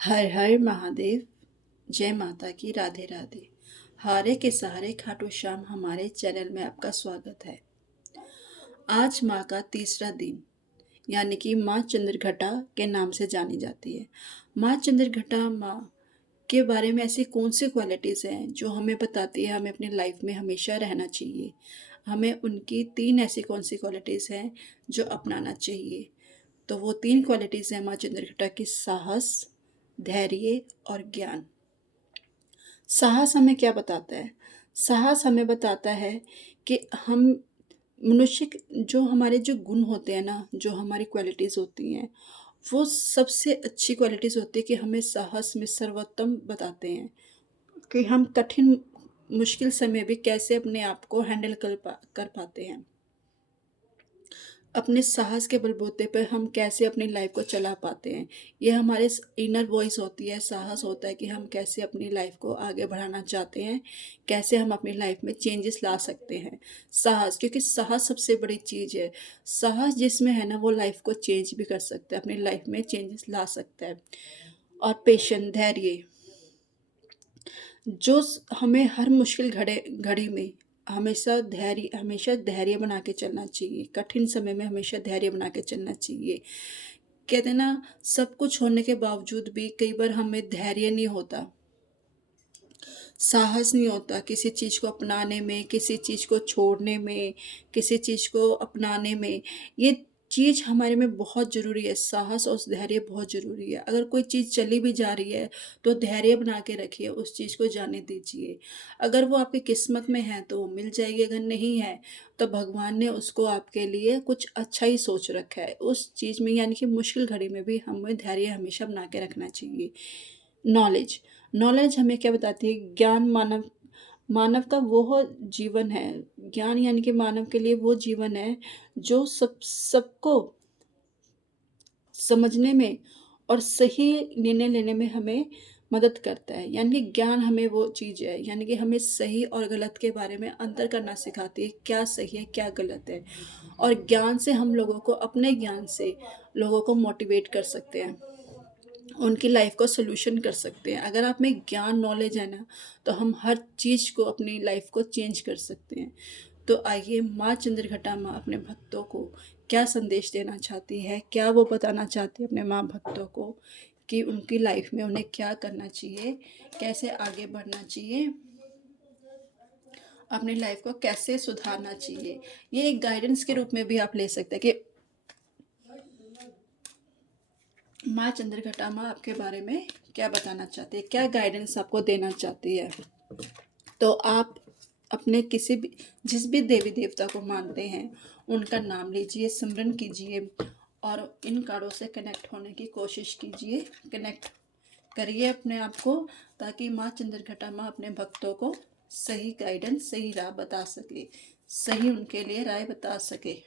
हर हर महादेव। जय माता की, राधे राधे। हारे के सहारे खाटू श्याम हमारे चैनल में आपका स्वागत है। आज माँ का तीसरा दिन, यानी कि माँ चंद्रघटा के नाम से जानी जाती है। माँ चंद्रघटा माँ के बारे में ऐसी कौन सी क्वालिटीज़ हैं जो हमें बताती है हमें अपनी लाइफ में हमेशा रहना चाहिए। हमें उनकी तीन ऐसी कौन सी क्वालिटीज़ हैं जो अपनाना चाहिए। तो वो तीन क्वालिटीज़ हैं माँ चंद्रघटा की: साहस, धैर्य और ज्ञान। साहस हमें क्या बताता है? साहस हमें बताता है कि हम मनुष्य जो हमारे जो गुण होते हैं ना, जो हमारी क्वालिटीज़ होती हैं, वो सबसे अच्छी क्वालिटीज़ होती है कि हमें साहस में सर्वोत्तम बताते हैं कि हम कठिन मुश्किल समय भी कैसे अपने आप को हैंडल कर पाते हैं। अपने साहस के बलबूते पर हम कैसे अपनी लाइफ को चला पाते हैं। ये हमारे इनर वॉइस होती है, साहस होता है कि हम कैसे अपनी लाइफ को आगे बढ़ाना चाहते हैं, कैसे हम अपनी लाइफ में चेंजेस ला सकते हैं। साहस, क्योंकि साहस सबसे बड़ी चीज़ है। साहस जिसमें है ना, वो लाइफ को चेंज भी कर सकता है, अपनी लाइफ में चेंजेस ला सकता है। और पेशेंस, धैर्य, जो हमें हर मुश्किल घड़े घड़ी में हमेशा धैर्य बना के चलना चाहिए। कठिन समय में हमेशा धैर्य बना के चलना चाहिए। कहते हैं ना, सब कुछ होने के बावजूद भी कई बार हमें धैर्य नहीं होता, साहस नहीं होता किसी चीज़ को अपनाने में, किसी चीज़ को छोड़ने में, किसी चीज़ को अपनाने में। ये चीज़ हमारे में बहुत ज़रूरी है, साहस और धैर्य बहुत ज़रूरी है। अगर कोई चीज़ चली भी जा रही है, तो धैर्य बना के रखिए, उस चीज़ को जाने दीजिए। अगर वो आपकी किस्मत में है, तो वो मिल जाएगी, अगर नहीं है, तो भगवान ने उसको आपके लिए कुछ अच्छा ही सोच रखा है उस चीज़ में, यानी कि मुश्किल घड़ी में भी हमें धैर्य हमेशा बना के रखना चाहिए। नॉलेज, नॉलेज हमें क्या बताती है? ज्ञान मानव मानव का वो जीवन है। ज्ञान यानी कि मानव के लिए वो जीवन है जो सबको समझने में और सही निर्णय लेने में हमें मदद करता है। यानी कि ज्ञान हमें वो चीज़ है, यानी कि हमें सही और गलत के बारे में अंतर करना सिखाती है, क्या सही है क्या गलत है। और ज्ञान से हम लोगों को, अपने ज्ञान से लोगों को मोटिवेट कर सकते हैं, उनकी लाइफ को सोल्यूशन कर सकते हैं। अगर आप में ज्ञान नॉलेज है ना, तो हम हर चीज़ को, अपनी लाइफ को चेंज कर सकते हैं। तो आइए, माँ चंद्रघटा माँ अपने भक्तों को क्या संदेश देना चाहती है, क्या वो बताना चाहती है अपने माँ भक्तों को कि उनकी लाइफ में उन्हें क्या करना चाहिए, कैसे आगे बढ़ना चाहिए, अपनी लाइफ को कैसे सुधारना चाहिए। ये एक गाइडेंस के रूप में भी आप ले सकते हैं कि माँ चंद्रघटा माँ आपके बारे में क्या बताना चाहती है, क्या गाइडेंस आपको देना चाहती है। तो आप अपने किसी भी, जिस भी देवी देवता को मानते हैं, उनका नाम लीजिए, सिमरन कीजिए और इन कार्डों से कनेक्ट होने की कोशिश कीजिए, कनेक्ट करिए अपने आप को, ताकि माँ चंद्रघटा माँ अपने भक्तों को सही गाइडेंस, सही राह बता सके, सही उनके लिए राय बता सके।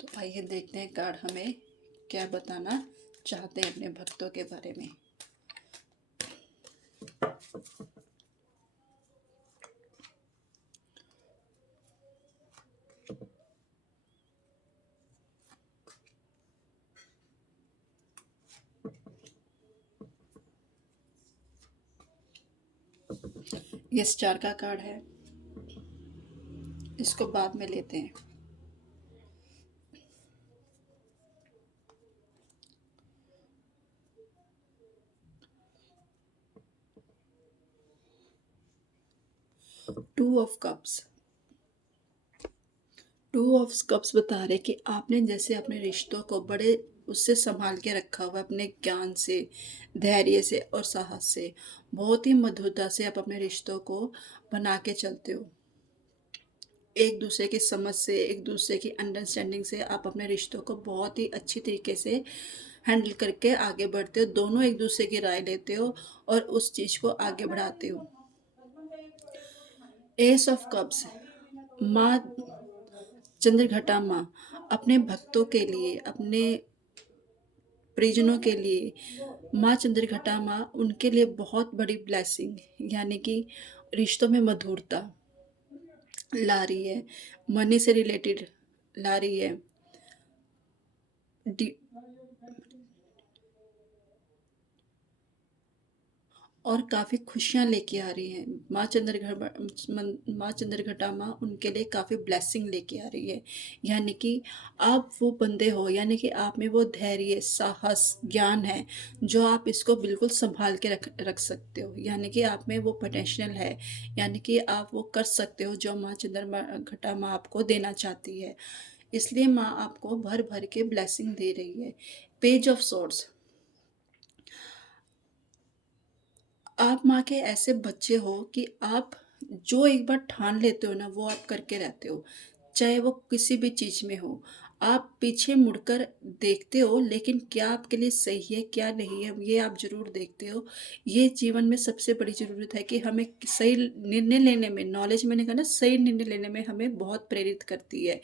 तो आइए देखते हैं कार्ड हमें क्या बताना चाहते हैं अपने भक्तों के बारे में। ये स्टार का कार्ड है, इसको बाद में लेते हैं। Two of cups, two of cups बता रहे कि आपने जैसे अपने रिश्तों को बड़े उससे संभाल के रखा हुआ है, अपने ज्ञान से, धैर्य से और साहस से, बहुत ही मधुरता से आप अपने रिश्तों को बना के चलते हो। एक दूसरे की समझ से, एक दूसरे की अंडरस्टैंडिंग से आप अपने रिश्तों को बहुत ही अच्छी तरीके से हैंडल करके आगे बढ़ते हो। दोनों एक दूसरे की राय लेते हो और उस चीज़ को आगे बढ़ाते हो। एस ऑफ कप्स, माँ चंद्रघटा माँ अपने भक्तों के लिए, अपने परिजनों के लिए, माँ चंद्रघटा माँ उनके लिए बहुत बड़ी ब्लेसिंग, यानी कि रिश्तों में मधुरता ला रही है। मनी से रिलेटेड ला रही है। डी और काफ़ी खुशियाँ लेके आ रही हैं। माँ चंद्रघटा माँ उनके लिए काफ़ी ब्लेसिंग लेके आ रही है। यानी कि आप वो बंदे हो, यानी कि आप में वो धैर्य, साहस, ज्ञान है, जो आप इसको बिल्कुल सँभाल के रख सकते हो। यानी कि आप में वो पोटेंशियल है, यानी कि आप वो कर सकते हो जो माँ घटा माँ आपको देना चाहती है। इसलिए माँ आपको भर-भर के ब्लेसिंग दे रही है। पेज ऑफ सोर्ड्स, आप माँ के ऐसे बच्चे हो कि आप जो एक बार ठान लेते हो ना, वो आप करके रहते हो, चाहे वो किसी भी चीज़ में हो। आप पीछे मुड़कर देखते हो, लेकिन क्या आपके लिए सही है, क्या नहीं है, ये आप ज़रूर देखते हो। ये जीवन में सबसे बड़ी ज़रूरत है कि हमें सही निर्णय लेने में, नॉलेज मैंने कहा ना, सही निर्णय लेने में हमें बहुत प्रेरित करती है,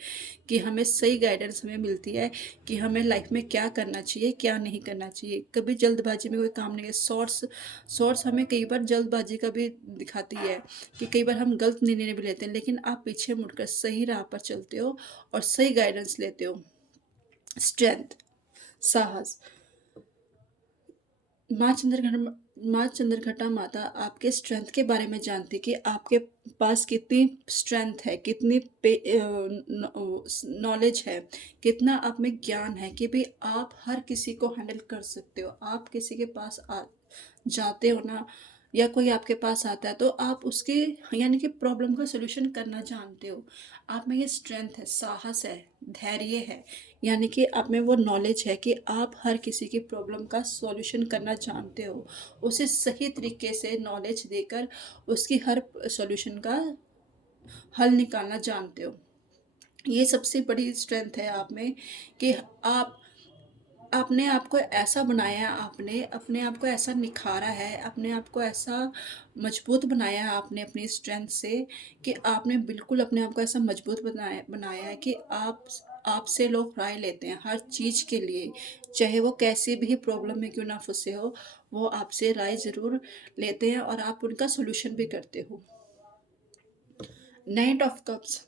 कि हमें सही गाइडेंस हमें मिलती है कि हमें लाइफ में क्या करना चाहिए, क्या नहीं करना चाहिए। कभी जल्दबाजी में कोई काम नहीं है। शॉर्ट्स हमें कई बार जल्दबाजी का भी दिखाती है कि कई बार हम गलत निर्णय भी लेते हैं, लेकिन आप पीछे मुड़कर सही राह पर चलते हो और सही गाइडेंस लेते हो। स्ट्रेंथ, साहस, माँ चंद्रघटा माँ चंद्रघटा माता आपके स्ट्रेंथ के बारे में जानती है कि आपके पास कितनी स्ट्रेंथ है, कितनी नॉलेज है, कितना आप में ज्ञान है कि भी आप हर किसी को हैंडल कर सकते हो। आप किसी के पास जाते हो ना, या कोई आपके पास आता है, तो आप उसके, यानी कि प्रॉब्लम का सॉल्यूशन करना जानते हो। आप में ये स्ट्रेंथ है, साहस है, धैर्य है, यानी कि आप में वो नॉलेज है कि आप हर किसी की प्रॉब्लम का सॉल्यूशन करना जानते हो। उसे सही तरीके से नॉलेज देकर उसकी हर सॉल्यूशन का हल निकालना जानते हो। ये सबसे बड़ी स्ट्रेंथ है आप में, कि आप अपने आप को ऐसा बनाया है, आपने अपने आप को ऐसा निखारा है, अपने आप को ऐसा मजबूत बनाया है आपने अपनी स्ट्रेंथ से, कि आपने बिल्कुल अपने आप को ऐसा मजबूत बनाया बनाया है कि आपसे लोग राय लेते हैं हर चीज़ के लिए, चाहे वो कैसी भी प्रॉब्लम में क्यों ना फंसे हो, वो आपसे राय ज़रूर लेते हैं और आप उनका सोल्यूशन भी करते हो। Night of cups,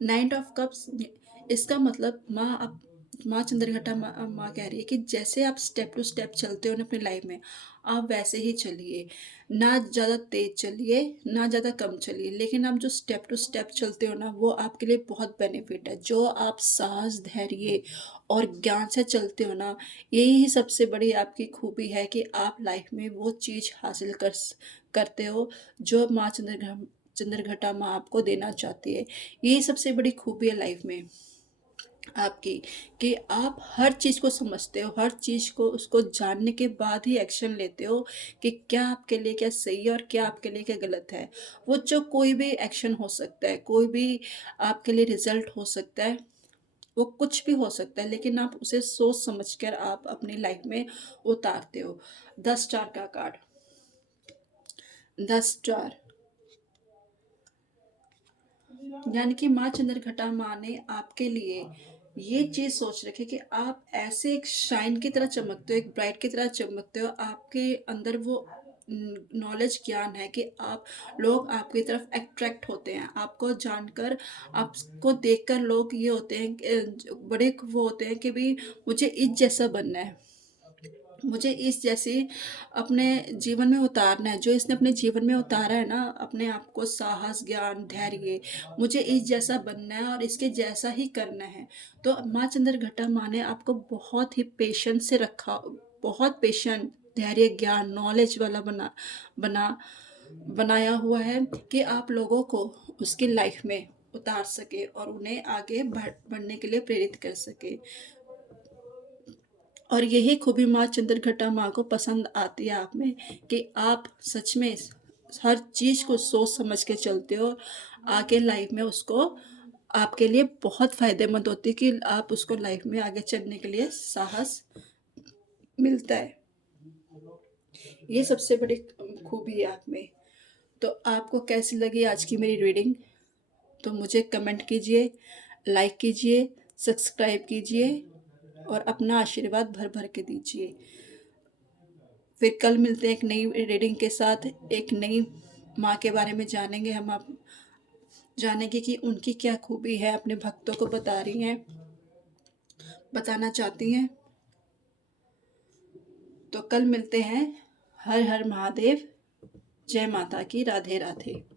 night of cups, इसका मतलब माँ चंद्रघटा माँ कह रही है कि जैसे आप स्टेप टू स्टेप चलते हो ना अपनी लाइफ में, आप वैसे ही चलिए। ना ज़्यादा तेज चलिए, ना ज़्यादा कम चलिए, लेकिन आप जो स्टेप टू स्टेप चलते हो ना, वो आपके लिए बहुत बेनिफिट है। जो आप साहस, धैर्य और ज्ञान से चलते हो ना, यही सबसे बड़ी आपकी खूबी है कि आप लाइफ में वो चीज़ हासिल करते हो जो माँ चंद्रघटा माँ आपको देना चाहती है। ये सबसे बड़ी खूबी है लाइफ में आपकी, कि आप हर चीज़ को समझते हो, हर चीज़ को उसको जानने के बाद ही एक्शन लेते हो कि क्या आपके लिए क्या सही है और क्या आपके लिए क्या गलत है। वो जो कोई भी एक्शन हो सकता है, कोई भी आपके लिए रिजल्ट हो सकता है, वो कुछ भी हो सकता है, लेकिन आप उसे सोच समझ कर आप अपनी लाइफ में उतारते हो। 10 स्टार का कार्ड, 10 स्टार, यानी कि माँ चंद्रघटा माँ ने आपके लिए ये चीज़ सोच रखी कि आप ऐसे एक शाइन की तरह चमकते हो, एक ब्राइट की तरह चमकते हो। आपके अंदर वो नॉलेज, ज्ञान है कि आप, लोग आपकी तरफ अट्रैक्ट होते हैं। आपको जानकर, आपको देखकर लोग ये होते हैं बड़े वो होते हैं कि भी मुझे इस जैसा बनना है, मुझे इस जैसी अपने जीवन में उतारना है। जो इसने अपने जीवन में उतारा है ना, अपने आप को साहस, ज्ञान, धैर्य, मुझे इस जैसा बनना है और इसके जैसा ही करना है। तो माँ चंद्रघटा माँ ने आपको बहुत ही पेशेंस से रखा, बहुत पेशेंट, धैर्य, ज्ञान, नॉलेज वाला बना बनाया हुआ है कि आप लोगों को उसकी लाइफ में उतार सके और उन्हें आगे बढ़ने के लिए प्रेरित कर सके। और यही खूबी माँ चंद्रघटा माँ को पसंद आती है आप में, कि आप सच में हर चीज़ को सोच समझ के चलते हो। आगे लाइफ में उसको आपके लिए बहुत फ़ायदेमंद होती है, कि आप उसको लाइफ में आगे चलने के लिए साहस मिलता है। ये सबसे बड़ी खूबी है आप में। तो आपको कैसी लगी आज की मेरी रीडिंग? तो मुझे कमेंट कीजिए, लाइक कीजिए, सब्सक्राइब कीजिए और अपना आशीर्वाद भर भर के दीजिए। फिर कल मिलते हैं एक नई रीडिंग के साथ, एक नई माँ के बारे में जानेंगे हम। आप जानेंगे कि उनकी क्या खूबी है, अपने भक्तों को बता रही हैं, बताना चाहती हैं। तो कल मिलते हैं। हर हर महादेव। जय माता की। राधे राधे।